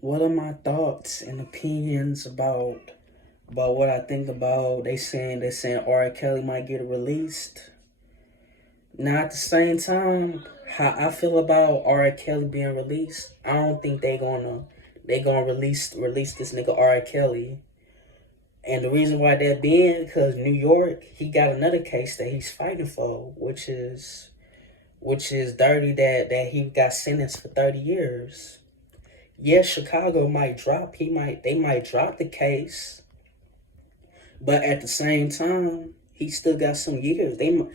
What are my thoughts and opinions about what I think about? They saying R. Kelly might get released. Now at the same time, how I feel about R. Kelly being released, I don't think they gonna release this nigga R. Kelly. And the reason why that being because New York, he got another case that he's fighting for, which is dirty that he got sentenced for 30 years. Yes, Chicago might they might drop the case, but at the same time, he still got some years. I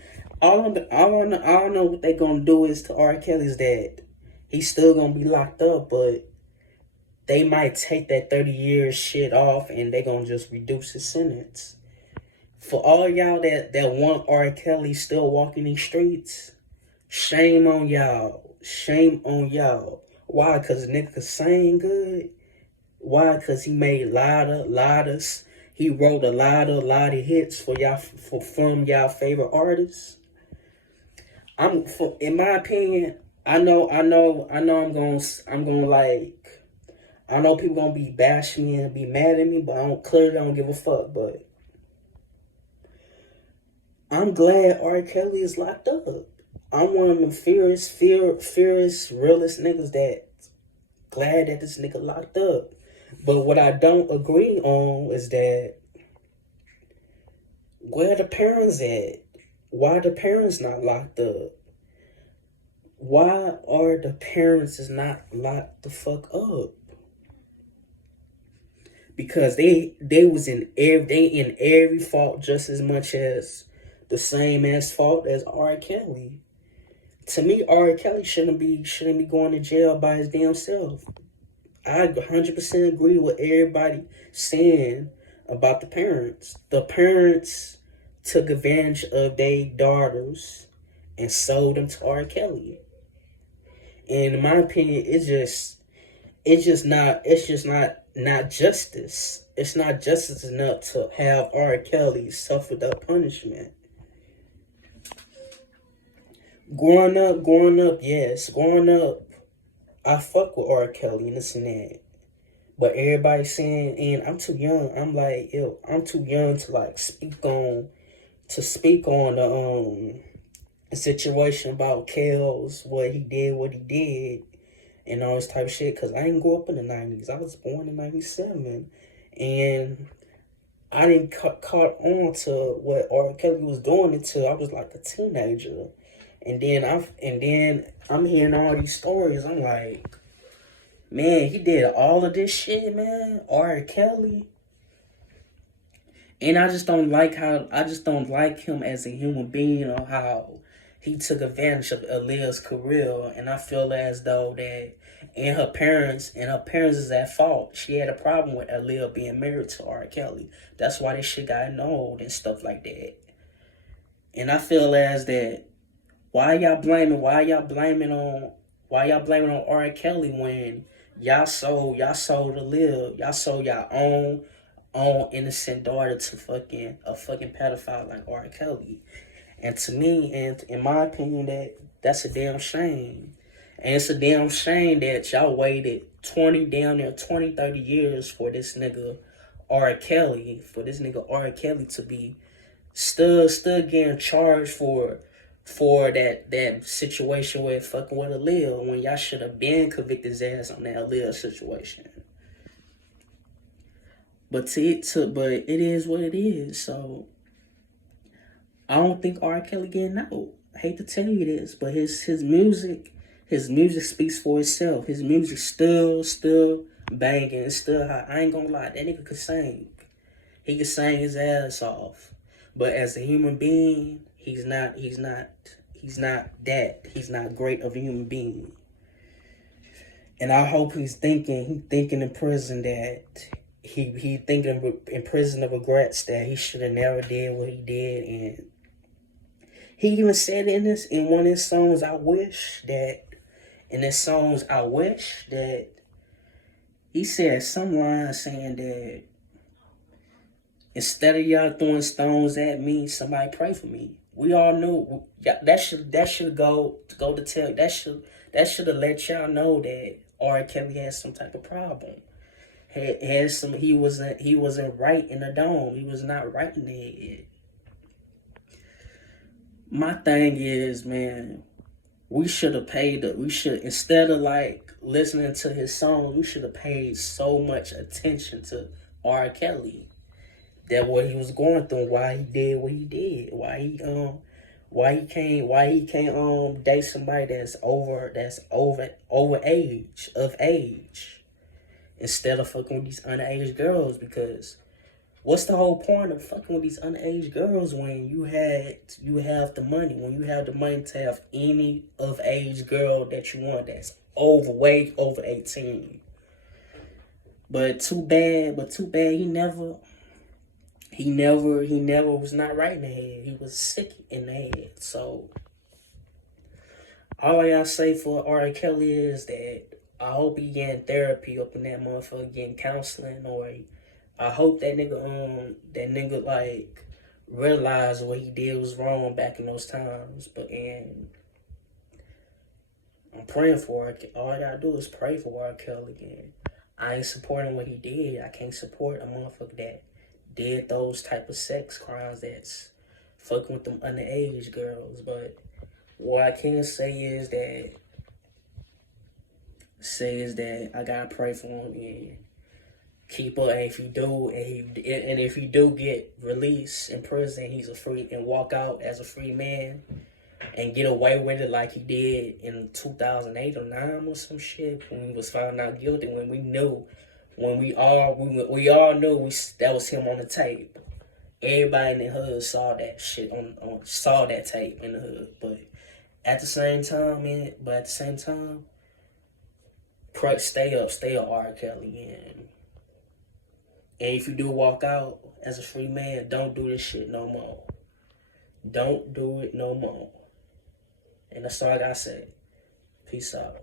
don't know what they gonna do is to R. Kelly's dad. He's still gonna be locked up, but they might take that 30 years shit off and they gonna just reduce his sentence. For all y'all that want R. Kelly still walking these streets, shame on y'all. Shame on y'all. Why? Cause the nigga could sing good. Why? Cause he made lotta. He wrote a lot of hits for y'all from y'all favorite artists. In my opinion, I'm gonna like, I know people gonna be bashing me and be mad at me, but I don't give a fuck. But I'm glad R. Kelly is locked up. I'm one of them fearless, realest niggas that glad that this nigga locked up. But what I don't agree on is that where the parents at? Why the parents not locked up? Why are the parents is not locked the fuck up? Because they was in every fault just as much as the same as fault as R. Kelly. To me, R. Kelly shouldn't be going to jail by his damn self. I 100% agree with everybody saying about the parents. The parents took advantage of their daughters and sold them to R. Kelly. And in my opinion, it's just not justice. It's not justice enough to have R. Kelly suffer that punishment. Growing up, I fuck with R. Kelly and this and that. But everybody saying, and I'm too young. I'm like, yo, I'm too young to like speak on the situation about Kels, what he did, and all this type of shit. Cause I didn't grow up in the '90s. I was born in '97, and I didn't caught on to what R. Kelly was doing until I was like a teenager, and then I'm hearing all these stories. I'm like, man, he did all of this shit, man. R. Kelly. And I just don't like him as a human being or how he took advantage of Aaliyah's career. And I feel as though that and her parents is at fault. She had a problem with Aaliyah being married to R. Kelly. That's why this shit got annulled and stuff like that. And I feel as that why y'all blaming on R. Kelly when y'all sold Aaliyah, y'all sold y'all own innocent daughter to a fucking pedophile like R. Kelly. And to me, and in my opinion, that's a damn shame. And it's a damn shame that y'all waited 20 down there 20, 30 years for this nigga R. Kelly to be still getting charged for that situation with fucking with Aaliyah when y'all should have been convicted his ass on that Aaliyah situation. But it is what it is. So I don't think R. Kelly getting out. I hate to tell you this, but his music speaks for itself. His music still banging. It's still hot. I ain't gonna lie, that nigga could sing. He could sing his ass off. But as a human being, he's not that. He's not great of a human being. And I hope he thinking in prison that he thinking in prison of regrets that he should have never did what he did. And he even said in one of his songs, I wish that he said some line saying that instead of y'all throwing stones at me, somebody pray for me. We all knew that should go to tell that should have let y'all know that R.Kelly had some type of problem. Had some. He wasn't right in the dome. He was not right in the head. My thing is, man, we should have paid. We should, instead of like listening to his song, we should have paid so much attention to R. Kelly. That what he was going through, why he did what he did, why he can't date somebody that's over age, instead of fucking with these underage girls. Because what's the whole point of fucking with these underage girls when you have the money, when you have the money to have any of age girl that you want that's overweight, over 18. But too bad he never was not right in the head. He was sick in the head. So all I gotta say for R. Kelly is that I hope he getting therapy up in that motherfucker, getting counseling, or I hope that nigga like realized what he did was wrong back in those times. And I'm praying for it. All I gotta do is pray for R. Kelly again. I ain't supporting what he did. I can't support a motherfucker that did those type of sex crimes that's fucking with them underage girls. But what I can say is that I gotta pray for him and keep up. And if he do get released in prison, he's a free and walk out as a free man and get away with it like he did in 2008 or 9 or some shit when he was found out guilty. When we all knew that was him on the tape. Everybody in the hood saw that shit saw that tape in the hood. But at the same time, stay up, R. Kelly, and if you do walk out as a free man, don't do this shit no more. Don't do it no more. And that's all I gotta say. Peace out.